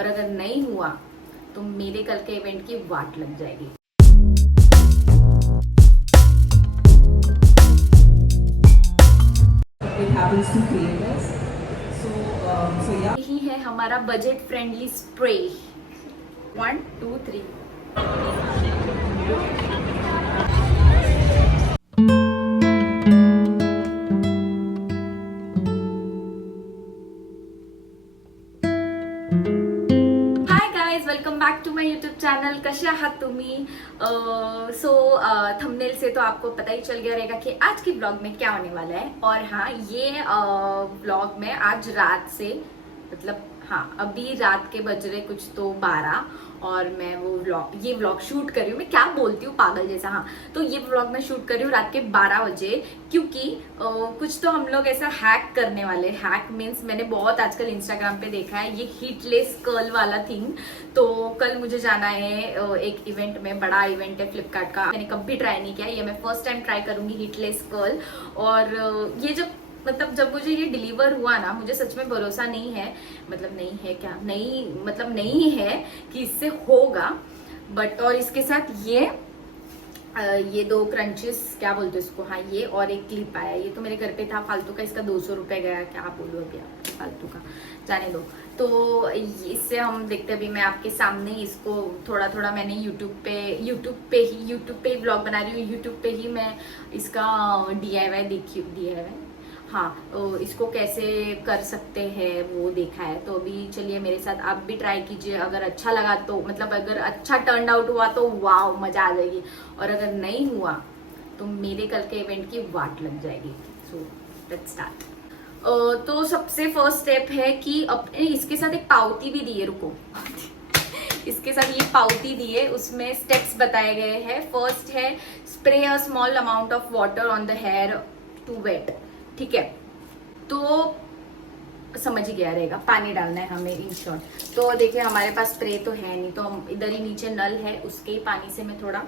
और अगर नहीं हुआ तो मेरे कल के इवेंट की वाट लग जाएगी। It happens to creators. So yeah. यही है हमारा budget friendly spray. 1 2 3। Welcome back to my YouTube channel. कसे आहात तुम्ही? सो थंबनेल से तो आपको पता ही चल गया रहेगा कि आज की ब्लॉग में क्या होने वाला है। और हाँ, ये ब्लॉग में आज रात से मतलब हाँ अभी रात के बज रहे कुछ तो 12 और मैं ये व्लॉग शूट कर रही हूँ। मैं क्या बोलती हूँ पागल जैसा। हाँ, तो ये व्लॉग मैं शूट कर रही हूँ रात के 12 बजे, क्योंकि कुछ तो हम लोग ऐसा हैक करने वाले। हैक मीन्स मैंने बहुत आजकल इंस्टाग्राम पे देखा है ये हीटलेस कर्ल वाला थिंग। तो कल मुझे जाना है एक इवेंट में, बड़ा इवेंट है फ्लिपकार्ट का। मैंने कभी ट्राई नहीं किया, ये मैं फर्स्ट टाइम ट्राई करूंगी हीटलेस कर्ल। और ये जब मुझे ये डिलीवर हुआ ना, मुझे सच में भरोसा नहीं है, मतलब नहीं है क्या, नहीं मतलब नहीं है कि इससे होगा। बट और इसके साथ ये 2 क्रंचेस, क्या बोलते हैं इसको, हाँ ये, और एक क्लिप आया। ये तो मेरे घर पे था फालतू का, इसका 200 रुपये गया। क्या बोलूँ अभी आप, फालतू का, जाने दो। तो इससे हम देखते, अभी मैं आपके सामने इसको थोड़ा थोड़ा मैंने यूट्यूब पे ही ब्लॉग बना रही हूँ। यूट्यूब पे ही मैं इसका DIY देखी, DIY हाँ, इसको कैसे कर सकते हैं वो देखा है। तो अभी चलिए मेरे साथ आप भी ट्राई कीजिए। अगर अच्छा लगा तो, मतलब अगर अच्छा टर्न आउट हुआ तो वाव, मजा आ जाएगी। और अगर नहीं हुआ तो मेरे कल के इवेंट की वाट लग जाएगी। So let's start. तो सबसे फर्स्ट स्टेप है कि अपने इसके साथ एक पावती भी दी है, रुको इसके साथ ये पावती दी है, उसमें स्टेप्स बताए गए हैं। फर्स्ट है spray a small amount of water on the hair to wet. ठीक है, तो समझ ही गया रहेगा, पानी डालना है हमें इन शॉर्ट। तो देखिए हमारे पास स्प्रे तो है नहीं, तो हम इधर ही नीचे नल है, उसके ही पानी से मैं थोड़ा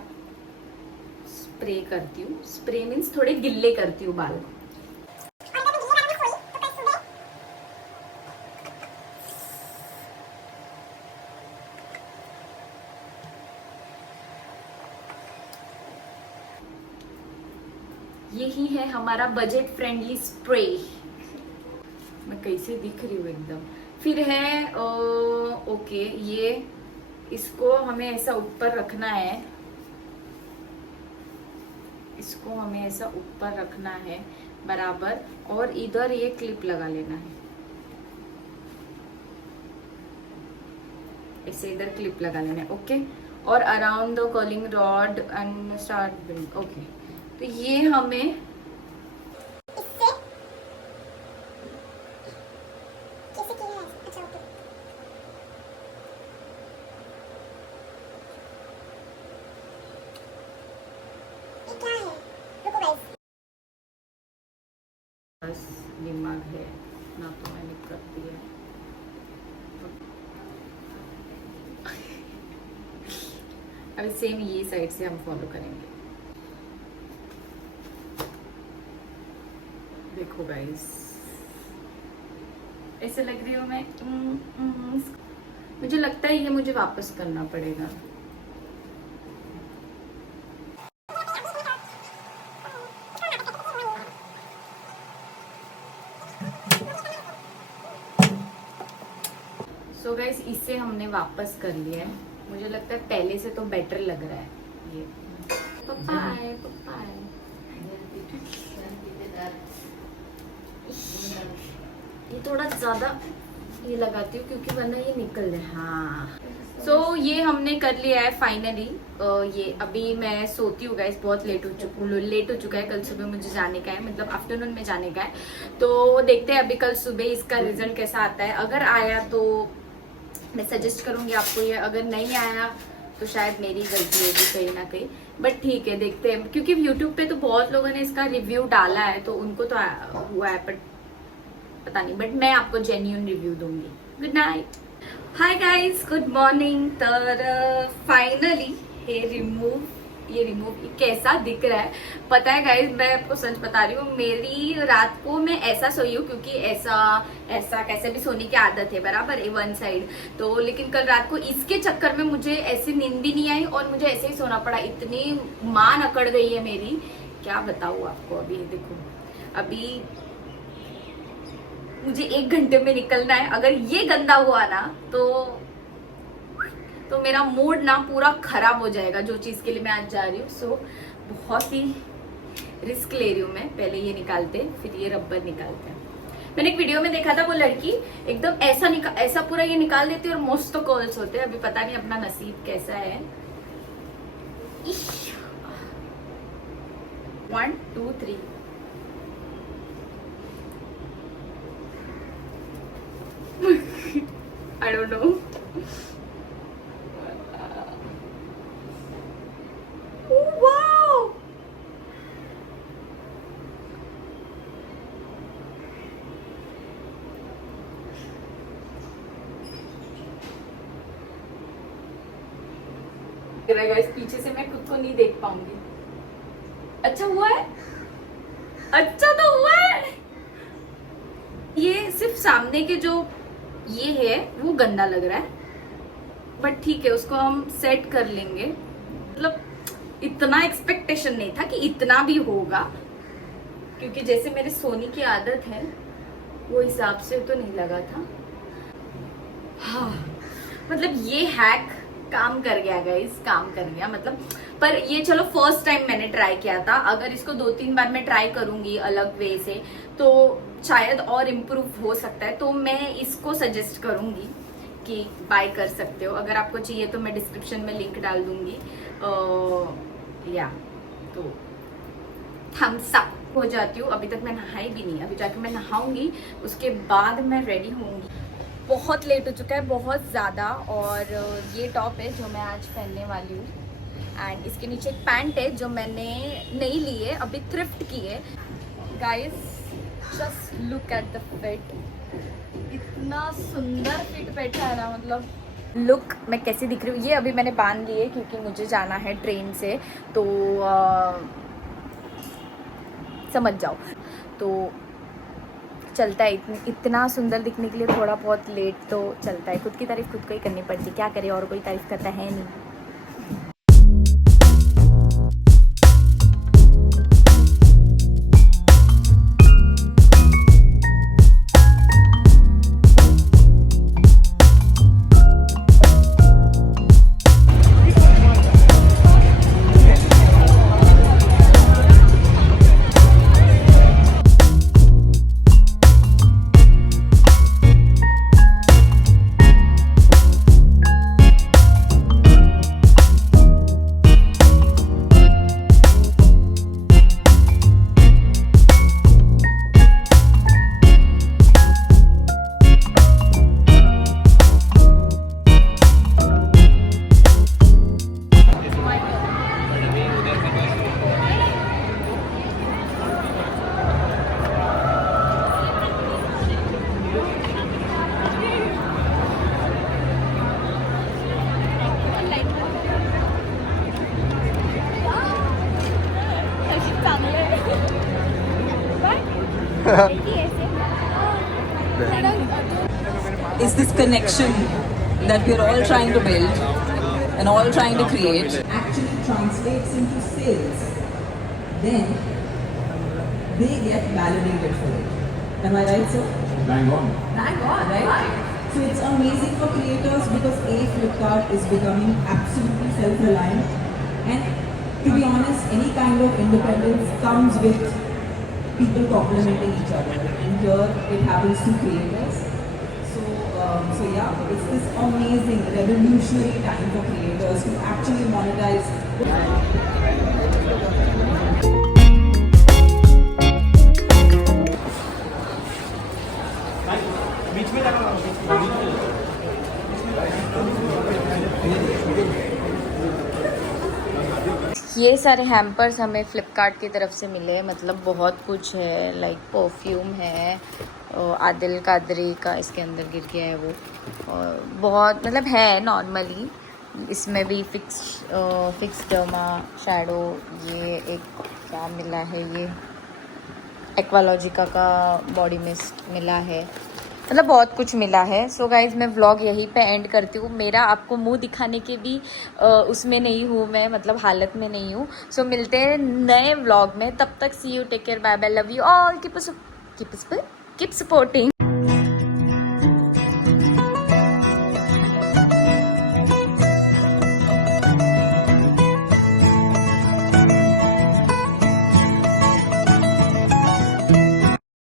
स्प्रे करती हूँ। स्प्रे मीन्स थोड़े गिल्ले करती हूँ बाल। यही है हमारा बजट फ्रेंडली स्प्रे। मैं कैसे दिख रही हूँ एकदम। फिर है ओके, ये इसको हमें ऐसा ऊपर रखना है, इसको हमें ऐसा ऊपर रखना है बराबर, और इधर ये क्लिप लगा लेना है, ऐसे इधर क्लिप लगा लेना है। ओके, और around the curling rod and start build. Okay, तो ये हमें बस दिमाग है ना, तो मैंने कर दिया। अब सेम ये साइड से हम फॉलो करेंगे। देखो गाइस, ऐसे लग रही हूँ मैं। मुझे लगता है ये मुझे वापस करना पड़ेगा। सो गाइस, इससे हमने वापस कर लिया है। मुझे लगता है पहले से तो बेटर लग रहा है ये। पप्पा है, पप्पा है। ये थोड़ा ज्यादा ये लगाती हूँ क्योंकि वरना ये निकल जाए। हाँ, सो ये हमने कर लिया है फाइनली। ये अभी मैं सोती हूँ गाइस, बहुत लेट हो चुका है। कल सुबह मुझे जाने का है, मतलब आफ्टरनून में जाने का है। तो देखते हैं अभी कल सुबह इसका रिजल्ट कैसा आता है। अगर आया तो मैं सजेस्ट करूंगी आपको ये, अगर नहीं आया तो शायद मेरी गलती होगी कहीं ना कहीं। बट ठीक है, देखते हैं, क्योंकि यूट्यूब पे तो बहुत लोगों ने इसका रिव्यू डाला है, तो उनको तो हुआ है, बट पता नहीं। बट मैं आपको जेन्युइन रिव्यू दूंगी। Good night, hi guys, good morning. तर फायनली हे रिमूव्ह ये रिमूव कैसा दिख रहा है। पता है गाइस, मैं आपको सच बता रही हूँ, मेरी रात को मैं ऐसा सोई हूँ क्योंकि ऐसा कैसे भी सोने की आदत है बराबर है वन साइड। तो लेकिन कल रात को इसके चक्कर में मुझे ऐसी नींद भी नहीं आई और मुझे ऐसे ही सोना पड़ा। इतनी मान अकड़ गई है मेरी, क्या बताऊँ आपको। अभी देखो, अभी मुझे 1 घंटे में निकलना है। अगर ये गंदा हुआ ना तो मेरा मूड ना पूरा खराब हो जाएगा, जो चीज के लिए मैं आज जा रही हूँ। सो बहुत ही रिस्क ले रही हूँ मैं। पहले ये निकालते फिर ये रबर निकालते हैं। मैंने एक वीडियो में देखा था, वो लड़की एकदम ऐसा पूरा ये निकाल देती है और मस्त कर्ल्स होते हैं। अभी पता नहीं अपना नसीब कैसा है। 1 2 3 I don't know. Oh, wow! इस पीछे से मैं खुद को नहीं देख पाऊंगी। अच्छा हुआ है, अच्छा तो हुआ है। ये सिर्फ सामने के जो ये है वो गंदा लग रहा है, बट ठीक है, उसको हम सेट कर लेंगे। मतलब इतना एक्सपेक्टेशन नहीं था कि इतना भी होगा, क्योंकि जैसे मेरे सोने की आदत है वो हिसाब से तो नहीं लगा था। हाँ, मतलब ये हैक काम कर गया गाइस, काम कर गया मतलब। पर ये चलो फर्स्ट टाइम मैंने ट्राई किया था। अगर इसको 2-3 बार मैं ट्राई करूंगी अलग वे से तो शायद और इम्प्रूव हो सकता है। तो मैं इसको सजेस्ट करूंगी कि बाय कर सकते हो। अगर आपको चाहिए तो मैं डिस्क्रिप्शन में लिंक डाल दूंगी। या तो थम्स अप हो जाती हूँ। अभी तक मैं नहाई भी नहीं, अभी जाके मैं नहाऊंगी, उसके बाद मैं रेडी होंगी। बहुत लेट हो चुका है, बहुत ज़्यादा। और ये टॉप है जो मैं आज पहनने वाली हूँ, एंड इसके नीचे एक पैंट है जो मैंने नहीं ली है, अभी थ्रिफ्ट की है। Guys just look at the fit, इतना सुंदर फिट बैठा है ना। मतलब लुक मैं कैसी दिख रही हूँ, ये अभी मैंने बांध ली है क्योंकि मुझे जाना है ट्रेन से, तो समझ जाओ। तो चलता है, इतना सुंदर दिखने के लिए थोड़ा बहुत लेट तो चलता है। खुद की तारीफ खुद को ही करनी पड़ती, क्या करे, और कोई तारीफ करता है नहीं। Is this connection that we're all trying to build and all trying to create actually translates into sales, then they get validated for it. Am I right, sir? Bang on. Bang on, right? So it's amazing for creators because Flipkart is becoming absolutely self-reliant, and to be honest, any kind of independence comes with people complementing each other, and here it happens to creators. So yeah, it's this amazing revolutionary time for creators to actually monetize. ये सारे hampers हमें फ्लिपकार्ट की तरफ से मिले, मतलब बहुत कुछ है। लाइक परफ्यूम है, आदिल कादरी का इसके अंदर गिर गया है वो, और बहुत मतलब है नॉर्मली। इसमें भी फिक्स डर्मा शैडो, ये एक क्या मिला है, ये एक्वालॉजिका का बॉडी मिस्ट मिला है, मतलब बहुत कुछ मिला है। सो गाइज मैं व्लॉग यहीं पे एंड करती हूँ। मेरा आपको मुंह दिखाने के भी उसमें नहीं हूँ मैं, मतलब हालत में नहीं हूँ। सो मिलते हैं नए व्लॉग में, तब तक see you, take care, bye bye, love you all, keep supporting.